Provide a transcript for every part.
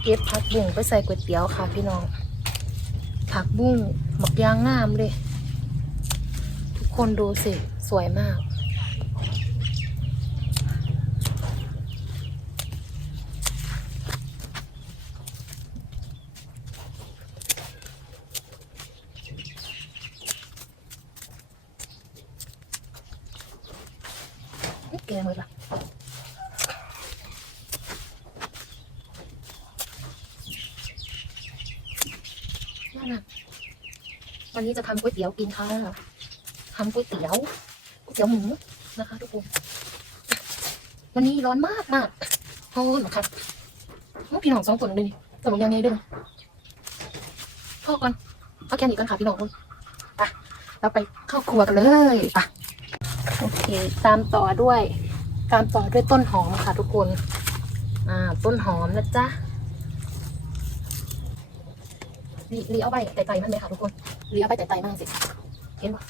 เก็บผักบุ้งไปใส่ก๋วยเตี๋ยวค่ะพี่น้อง ผักบุ้งหมักยางงามเลย ทุกคนดูสิ สวยมากแกงเลยล่ะ นั่นน่ะ วันนี้จะทำก๋วยเตี๋ยวกินค่ะทำก๋วยเตี๋ยวก๋วยเตี๋ยวหมูนะคะทุกคนวันนี้ร้อนมากมากร้อนนะคะน้องพี่น้องสองคนเลยสมองยังไงด้อพ่อก่อนเอาแค่นี้ก่อนค่ะพี่น้องคุณไปเราไปเข้าครัวกันเลยไปโอเค ตามต่อด้วย ตามต่อด้วยต้นหอมค่ะทุกคน อ่า ต้นหอมนะจ๊ะ รีรีเอาใบไต่ๆมันเลยค่ะทุกคนรีเอาใบไต่ๆมากสิเห็นปะ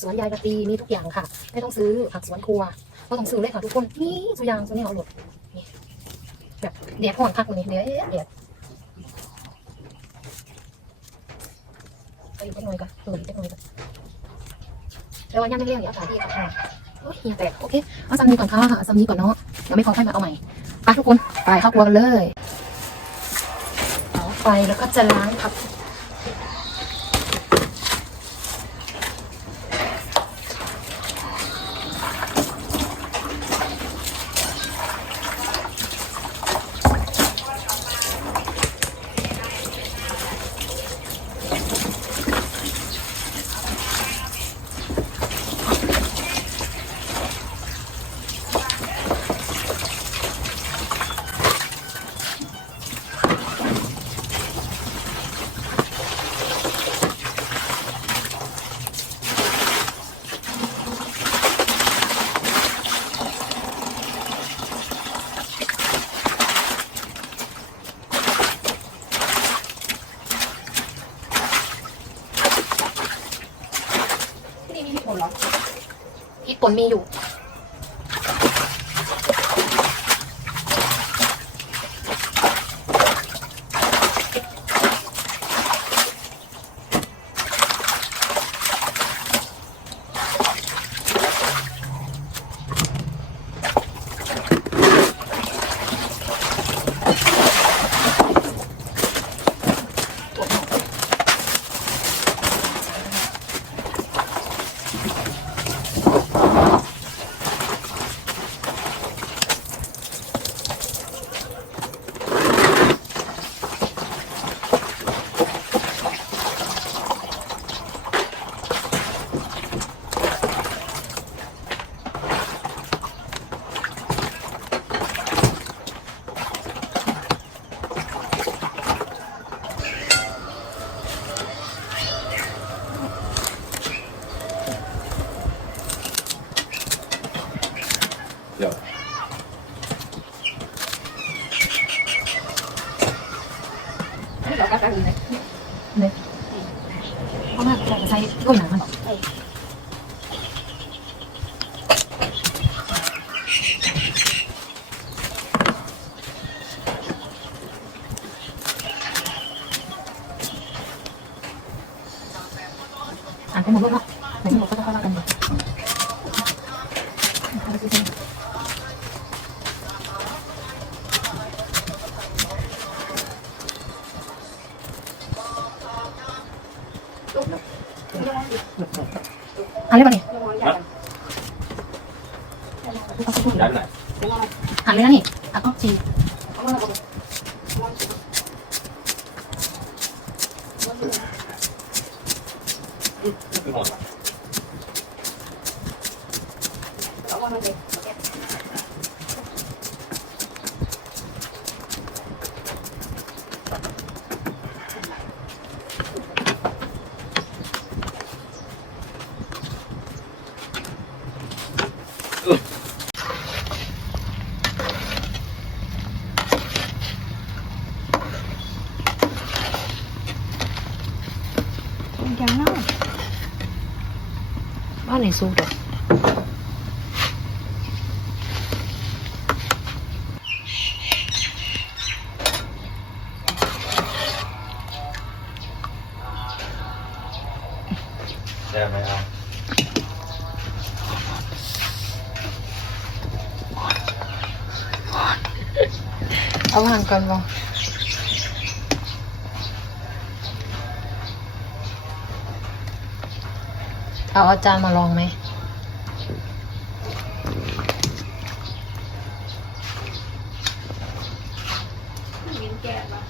สวนยายกะตีมีทุกอย่างค่ะ ไม่ต้องซื้อผักสวนครัวไม่ต้องซื้อเลยค่ะทุกคนนี่สุยางสุนี่เอาหมดแบบเดียดห่อนพักเลยเดียดเดียดไปอีกหน่อยก่อนเอออีกหน่อยก่อนแล้ววันย่างเรียกๆเดี๋ยวอากาศดีค่ะโอ้ยเฮียแตกโอเคเอาซัมนี้ก่อนค่ะซัมนี้ก่อนเนาะเดี๋ยวไม่พอค่อยมาเอาใหม่ไปทุกคนไปเข้าครัวกันเลย ไฟแล้วก็จะล้างผัก ที่นี่มีพริกป่นเหรอพริกป่นมีอยู่ เดี๋ยวนี่เราก็ตั้งเลยเนี่ยเพราะว่าเราจะใช้ร่วม หนังมันหรออ่านไปหมดแล้วเนาะไหนหมดก็จะเข้ามากันหมดอันนี้ป่ะเนี่ยย้ายไปไหนหันเลยนะนี่อะก็จีคือหมดยัง Bát này sâu rồi à. Ông hàng cần vào. เอาอาจารย์มาลองไหมมินแก่ปะ